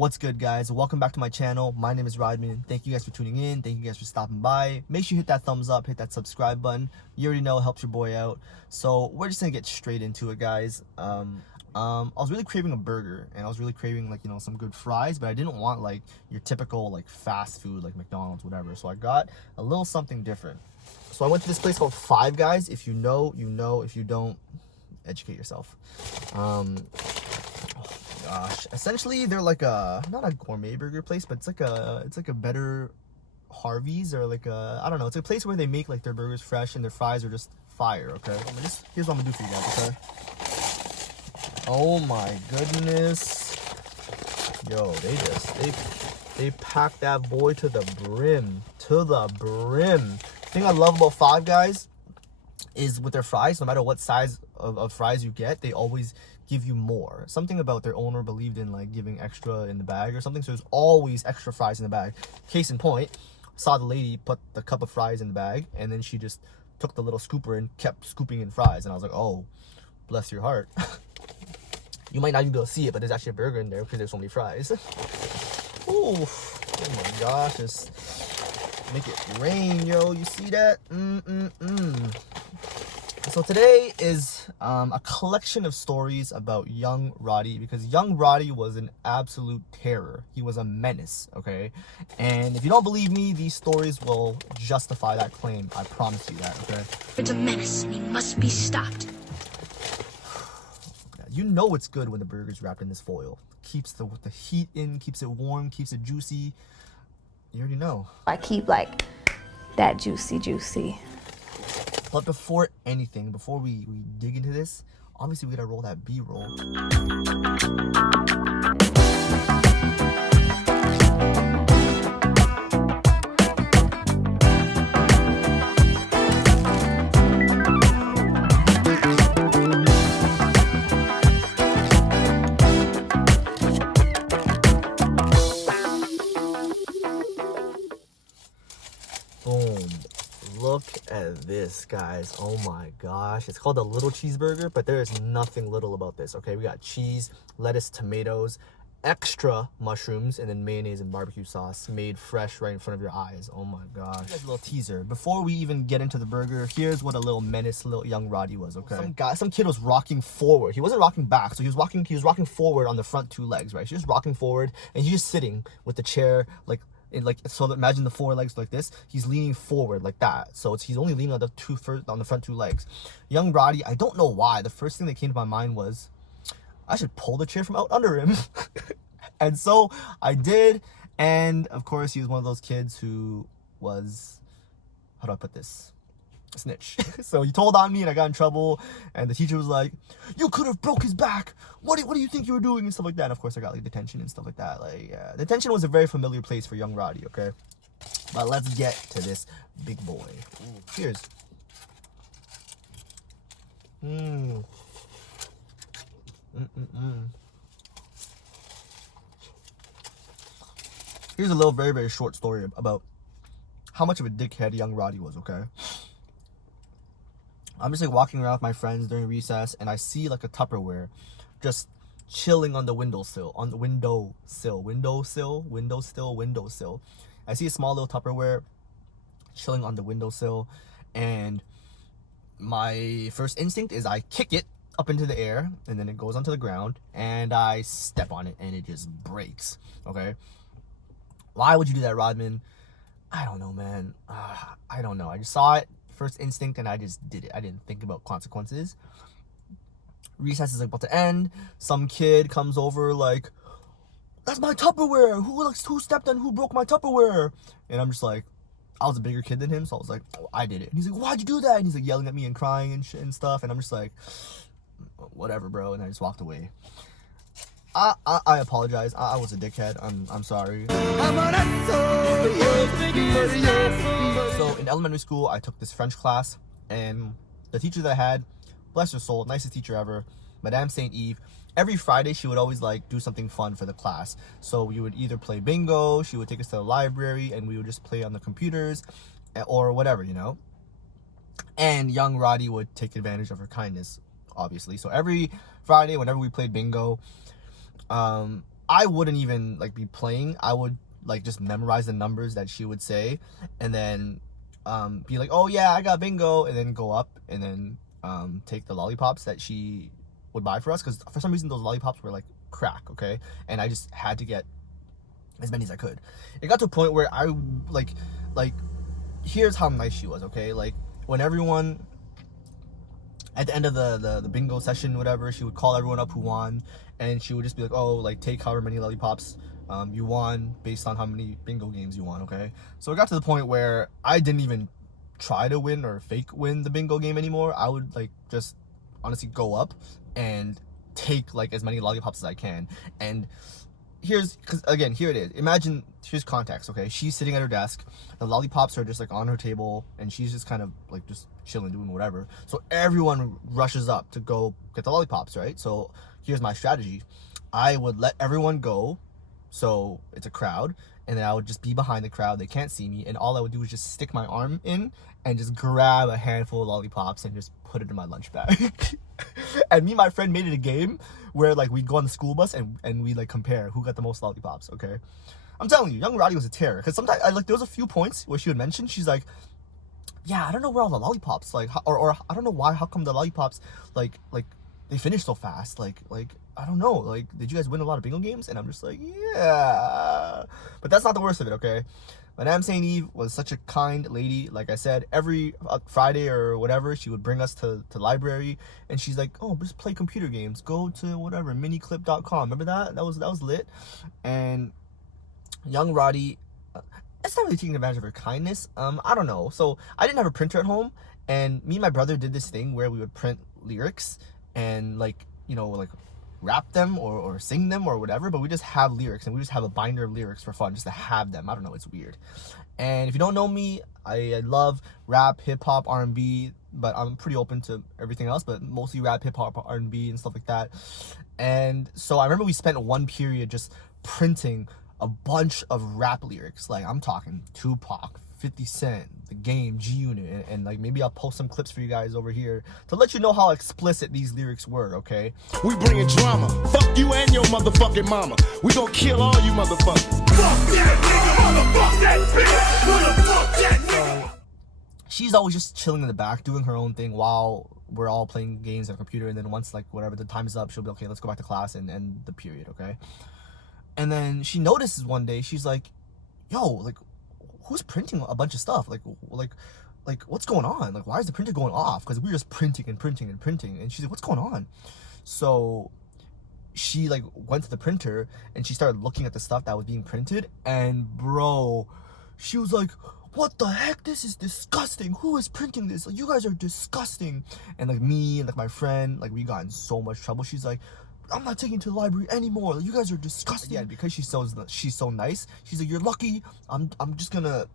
What's good, guys? Welcome back to my channel. My name is Rodman. Thank you guys for tuning in. Thank you guys for stopping by. Make sure you hit that thumbs up, hit that subscribe button. You already know it helps your boy out. So we're just gonna get straight into it, guys. I was really craving a burger, and I was really craving some good fries, but I didn't want like your typical fast food like McDonald's, whatever. So I got a little something different. So I went to this place called Five Guys. If you know, you know. If you don't, educate yourself. Gosh, essentially they're like not a gourmet burger place, but it's like a better Harvey's, or I don't know, it's a place where they make like their burgers fresh and their fries are just fire. Okay, here's what I'm gonna do for you guys. Okay, oh my goodness, yo, they pack that boy to the brim. The thing I love about Five Guys is with their fries, no matter what size of fries you get, they always give you more. Something about their owner believed in like giving extra in the bag or something, so there's always extra fries in the bag. Case in point, saw the lady put the cup of fries in the bag, and then she just took the little scooper and kept scooping in fries, and I was like, oh, bless your heart. You might not even be able to see it, but there's actually a burger in there because there's so many fries. Ooh, oh my gosh, just make it rain, yo. You see that? So today is a collection of stories about young Roddy, because young Roddy was an absolute terror. He was a menace, okay? And if you don't believe me, these stories will justify that claim. I promise you that, okay? It's a menace, and he must be stopped. You know it's good when the burger's wrapped in this foil. Keeps the heat in, keeps it warm, keeps it juicy. You already know. I keep like that juicy. But before anything, before we dig into this, obviously we gotta roll that B-roll. Boom. Look at this, guys. Oh my gosh, it's called a little cheeseburger, but there is nothing little about this. Okay, we got cheese, lettuce, tomatoes, extra mushrooms, and then mayonnaise and barbecue sauce made fresh right in front of your eyes. Oh my gosh. Here's a little teaser before we even get into the burger. Here's what a little menace little young Roddy was. Okay, some kid was rocking forward. He wasn't rocking back, so he was rocking forward on the front two legs, right? He was rocking forward, and he's just sitting with the chair so imagine the four legs like this. He's leaning forward like that, so he's only leaning on the front two legs. Young Roddy, I don't know why, the first thing that came to my mind was I should pull the chair from out under him. And so I did, and of course he was one of those kids who was, how do I put this, snitch. So he told on me and I got in trouble, and the teacher was like, you could have broke his back, what do you think you were doing, and stuff like that. And of course I got like detention and stuff like that. Detention was a very familiar place for young Roddy. Okay, but let's get to this big boy. Ooh, cheers. Here's a little very short story about how much of a dickhead young Roddy was. Okay, I'm just walking around with my friends during recess, and I see like a Tupperware just chilling on the windowsill. I see a small little Tupperware chilling on the windowsill, and my first instinct is I kick it up into the air, and then it goes onto the ground, and I step on it, and it just breaks. Okay, why would you do that, Rodman? I don't know, man. I don't know. I just saw it, first instinct, and I just did it. I didn't think about consequences. Recess is about to end. Some kid comes over like, that's my Tupperware. Who stepped on, who broke my Tupperware? And I'm just like, I was a bigger kid than him, so I was like, oh, I did it. And he's like, why'd you do that? And he's like yelling at me and crying and shit and stuff. And I'm just like, whatever, bro. And I just walked away. I apologize. I was a dickhead. I'm sorry. So in elementary school, I took this French class, and the teacher that I had, bless her soul, nicest teacher ever, Madame St. Eve. Every Friday, she would always do something fun for the class. So we would either play bingo, she would take us to the library, and we would just play on the computers, or whatever, you know. And young Roddy would take advantage of her kindness, obviously. So every Friday, whenever we played bingo, I wouldn't even like be playing. I would like just memorize the numbers that she would say, and then be like, oh yeah, I got bingo, and then go up and then take the lollipops that she would buy for us, because for some reason those lollipops were like crack, okay, and I just had to get as many as I could. It got to a point where I like here's how nice she was, okay, like when everyone at the end of the bingo session, whatever, she would call everyone up who won, and she would just be like, oh, like take however many lollipops you won based on how many bingo games you won, okay? So it got to the point where I didn't even try to win or fake win the bingo game anymore. I would like just honestly go up and take like as many lollipops as I can. And here's, because again, here it is. Imagine, here's context, okay? She's sitting at her desk, the lollipops are just like on her table, and she's just kind of like just chilling, doing whatever. So everyone rushes up to go get the lollipops, right? So here's my strategy. I would let everyone go, so it's a crowd, and then I would just be behind the crowd. They can't see me, and all I would do is just stick my arm in and just grab a handful of lollipops and just put it in my lunch bag. And me and my friend made it a game where like we'd go on the school bus and we like compare who got the most lollipops, okay? I'm telling you, young Roddy was a terror, because sometimes I like there was a few points where she would mention, she's like, yeah, I don't know where all the lollipops, like, or I don't know why, how come the lollipops like they finish so fast, like I don't know, like, did you guys win a lot of bingo games? And I'm just like, yeah. But that's not the worst of it, okay? Madame St. Eve was such a kind lady. Like I said, every Friday or whatever, she would bring us to library, and she's like, oh, just play computer games. Go to whatever, miniclip.com. Remember that? That was lit. And young Roddy, it's not really taking advantage of her kindness. I don't know. So I didn't have a printer at home, and me and my brother did this thing where we would print lyrics and like, you know, like rap them or sing them or whatever, but we just have lyrics, and we just have a binder of lyrics for fun, just to have them. I don't know, it's weird. And if you don't know me, I love rap, hip-hop, R&B, but I'm pretty open to everything else, but mostly rap, hip-hop, R&B, and stuff like that. And so I remember we spent one period just printing a bunch of rap lyrics. Like, I'm talking Tupac, 50 Cent, The Game, G-Unit, and like maybe I'll post some clips for you guys over here to let you know how explicit these lyrics were, okay? We bringing drama. Fuck you and your motherfucking mama. We gonna kill all you motherfuckers. Fuck that nigga, motherfuck that bitch. Motherfuck that nigga. She's always just chilling in the back, doing her own thing while we're all playing games on a computer, and then once like whatever the time is up, she'll be okay, let's go back to class and end the period, okay? And then she notices one day, she's like, yo, like, who's printing a bunch of stuff? Like what's going on? Like, why is the printer going off? Because we're just printing and printing and printing. And she's like, what's going on? So she like went to the printer and she started looking at the stuff that was being printed, and bro, she was like, what the heck? This is disgusting. Who is printing this? Like, you guys are disgusting. And like me and like my friend, like we got in so much trouble. She's like, I'm not taking you to the library anymore. Like, you guys are disgusting. Yeah, because she's so nice. She's like, you're lucky. I'm just gonna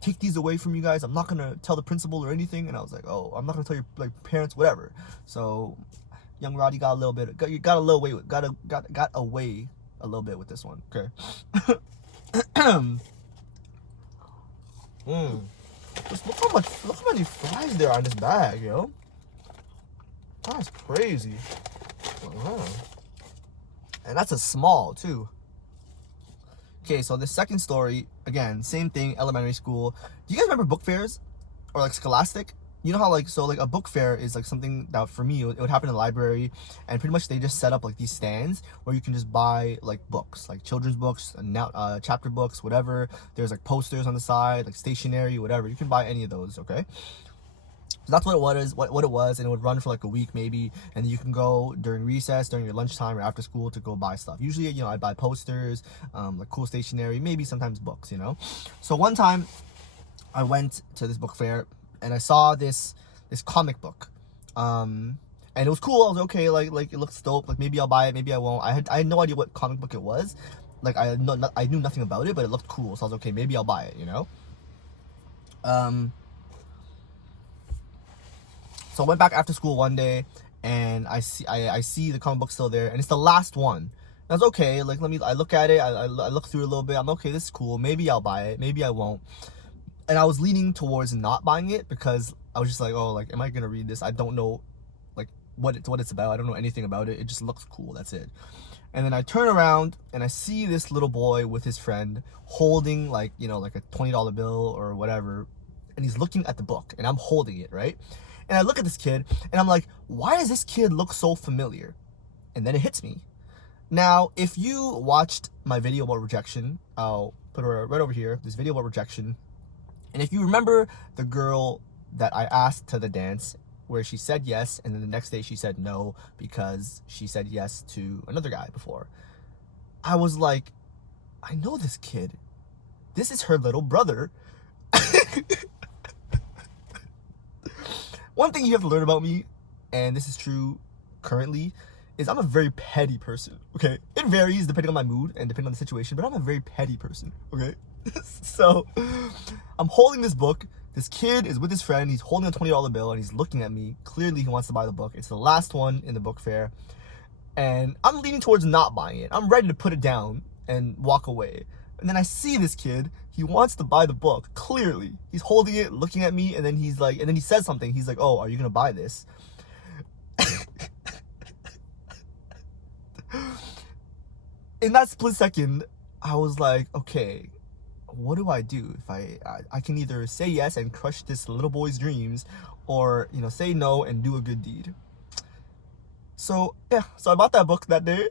take these away from you guys. I'm not gonna tell the principal or anything. And I was like, oh, I'm not gonna tell your like parents, whatever. So young Roddy got away a little bit with this one. Okay. Just look how many fries there are in this bag, yo. That's crazy. Wow. And that's a small too. Okay, so the second story, again, same thing, elementary school. Do you guys remember book fairs or like Scholastic? You know how like, so like a book fair is like something that for me, it would happen in the library, and pretty much they just set up like these stands where you can just buy like books, like children's books, chapter books, whatever. There's like posters on the side, like stationery, whatever. You can buy any of those, okay? So that's what it was, and it would run for like a week maybe, and you can go during recess, during your lunchtime, or after school to go buy stuff. Usually, you know, I buy posters, like cool stationery, maybe sometimes books, you know. So one time, I went to this book fair, and I saw this comic book, and it was cool. I was okay, like it looks dope. Like maybe I'll buy it, maybe I won't. I had no idea what comic book it was. Like I knew nothing about it, but it looked cool, so I was okay. Maybe I'll buy it, you know. So I went back after school one day, and I see the comic book still there, and it's the last one. And I was okay, like I look at it, I look through it a little bit. I'm okay, this is cool. Maybe I'll buy it, maybe I won't. And I was leaning towards not buying it because I was just like, oh, like, am I gonna read this? I don't know, like, what it's about. I don't know anything about it. It just looks cool. That's it. And then I turn around and I see this little boy with his friend holding like, you know, like a $20 bill or whatever. And he's looking at the book and I'm holding it, right? And I look at this kid and I'm like, why does this kid look so familiar? And then it hits me. Now, if you watched my video about rejection, I'll put it right over here, this video about rejection. And if you remember the girl that I asked to the dance where she said yes, and then the next day she said no because she said yes to another guy before, I was like, I know this kid. This is her little brother. One thing you have to learn about me, and this is true currently, is I'm a very petty person, okay? It varies depending on my mood and depending on the situation, but I'm a very petty person, okay? So, I'm holding this book. This kid is with his friend. He's holding a $20 bill, and he's looking at me. Clearly, he wants to buy the book. It's the last one in the book fair. And I'm leaning towards not buying it. I'm ready to put it down and walk away. And then I see this kid. He wants to buy the book, clearly. He's holding it, looking at me, and then he's like, and then he says something. He's like, oh, are you going to buy this? In that split second, I was like, okay, what do I do? If I can either say yes and crush this little boy's dreams, or, you know, say no and do a good deed. So, yeah, so I bought that book that day.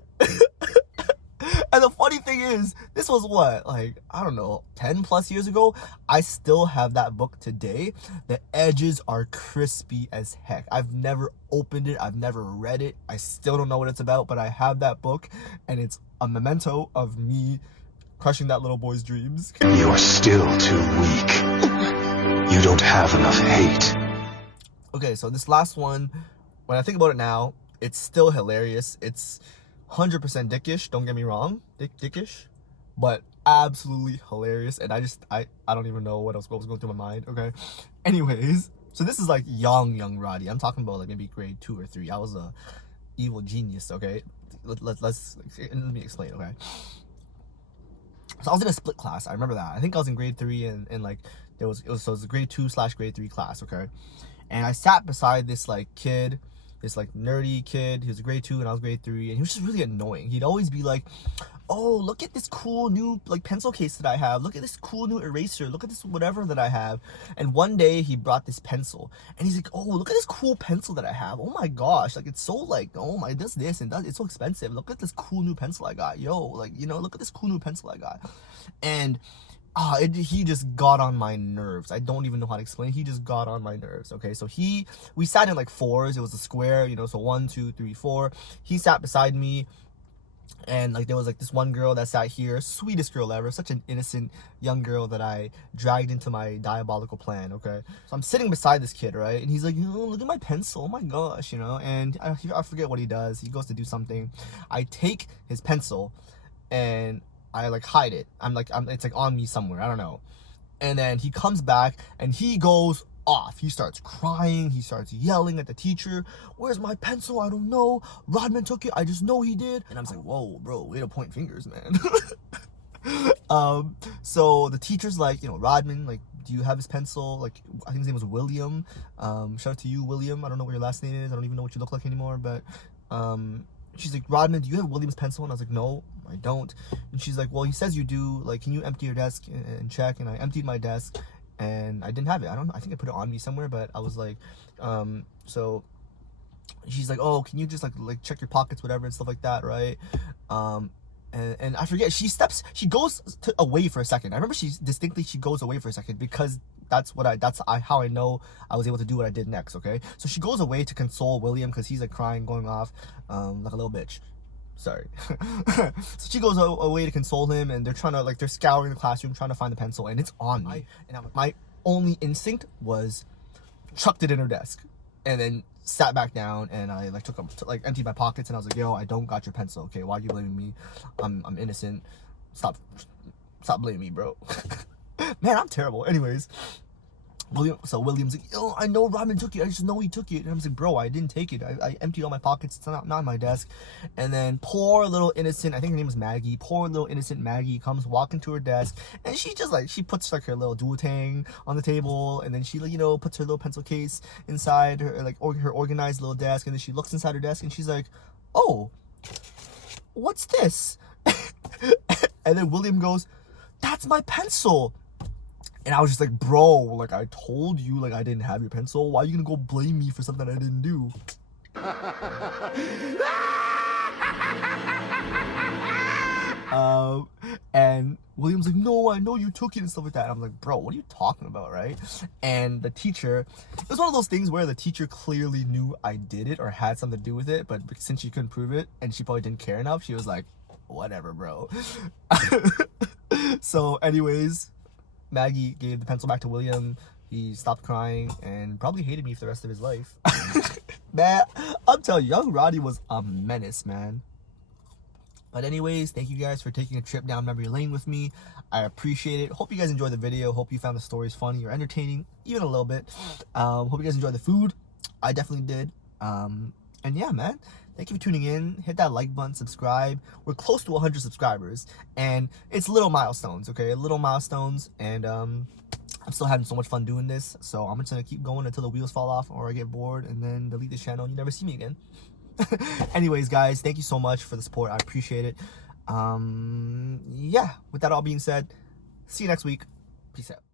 And the funny thing is, this was what, like, I don't know, 10 plus years ago. I still have that book today. The edges are crispy as heck. I've never opened it. I've never read it. I still don't know what it's about, but I have that book, and it's a memento of me crushing that little boy's dreams. You are still too weak. You don't have enough hate. Okay, so this last one, when I think about it now, it's still hilarious. It's 100% dickish, don't get me wrong, dickish, but absolutely hilarious. And I don't even know what was going through my mind. Okay, anyways, so this is like young Roddy. I'm talking about like maybe grade 2 or 3. I was a evil genius. Okay, let me explain. Okay, so I was in a split class. I remember that. I think I was in grade 3, and like it was a grade 2/grade 3 class. Okay, and I sat beside this like kid, this like nerdy kid. He was grade 2 and I was grade 3, and he was just really annoying. He'd always be like, oh, look at this cool new like pencil case that I have. Look at this cool new eraser. Look at this whatever that I have. And one day he brought this pencil, and he's like, oh, look at this cool pencil that I have. Oh my gosh, like it's so like, oh my, it does this and does, it's so expensive. Look at this cool new pencil I got. Yo, like, you know, look at this cool new pencil I got. And he just got on my nerves. I don't even know how to explain it. He just got on my nerves. Okay, so we sat in like 4s. It was a square, you know, so 1, 2, 3, 4. He sat beside me, and like there was like this one girl that sat here, sweetest girl ever, such an innocent young girl that I dragged into my diabolical plan. Okay, so I'm sitting beside this kid, right, and he's like, oh, look at my pencil, oh my gosh, you know, and I forget what he does. He goes to do something. I take his pencil and I like hide it. It's like on me somewhere. I don't know. And then he comes back and he goes off. He starts crying. He starts yelling at the teacher. Where's my pencil? I don't know. Rodman took it. I just know he did. And I'm just like, whoa, bro, way to point fingers, man. So the teacher's like, you know, Rodman, like, do you have his pencil? Like, I think his name was William. Shout out to you, William. I don't know what your last name is. I don't even know what you look like anymore, but she's like, Rodman, do you have William's pencil? And I was like, no, I don't. And she's like, well, he says you do. Like, can you empty your desk and check? And I emptied my desk, and I didn't have it. I don't know. I think I put it on me somewhere, but I was like, so she's like, oh, can you just like check your pockets, whatever, and stuff like that, right? And I forget. She goes away for a second. I remember she goes away for a second because that's how I know I was able to do what I did next. Okay, so she goes away to console William because he's like crying, going off, like a little bitch. Sorry. So she goes away to console him, and they're scouring the classroom trying to find the pencil, and it's on me. And my only instinct was chucked it in her desk, and then sat back down, and I emptied my pockets, and I was like, yo, I don't got your pencil. Okay, why are you blaming me? I'm innocent. Stop blaming me, bro. Man, I'm terrible. Anyways, William's like, yo, I know Rodman took it. I just know he took it. And I was like, bro, I didn't take it. I emptied all my pockets. It's not on my desk. And then poor little innocent, I think her name was Maggie. Poor little innocent Maggie comes walking to her desk, and she just she puts like her little duotang on the table, and then she puts her little pencil case inside her her organized little desk, and then she looks inside her desk, and she's like, oh, what's this? And then William goes, that's my pencil. And I was just like, bro, like, I told you, like, I didn't have your pencil. Why are you gonna go blame me for something I didn't do? And William's like, no, I know you took it and stuff like that. And I'm like, bro, what are you talking about, right? And the teacher, it was one of those things where the teacher clearly knew I did it or had something to do with it, but since she couldn't prove it and she probably didn't care enough, she was like, whatever, bro. So anyways, Maggie gave the pencil back to William. He stopped crying and probably hated me for the rest of his life. Man, I'm telling you, young Roddy was a menace, man. But anyways, thank you guys for taking a trip down memory lane with me. I appreciate it. Hope you guys enjoyed the video. Hope you found the stories funny or entertaining, even a little bit. Hope you guys enjoyed the food. I definitely did. And yeah, man. Thank you for tuning in. Hit that like button, subscribe. We're close to 100 subscribers. And it's little milestones, okay? Little milestones. And I'm still having so much fun doing this. So I'm just going to keep going until the wheels fall off or I get bored and then delete this channel and you never see me again. Anyways, guys, thank you so much for the support. I appreciate it. Yeah, with that all being said, see you next week. Peace out.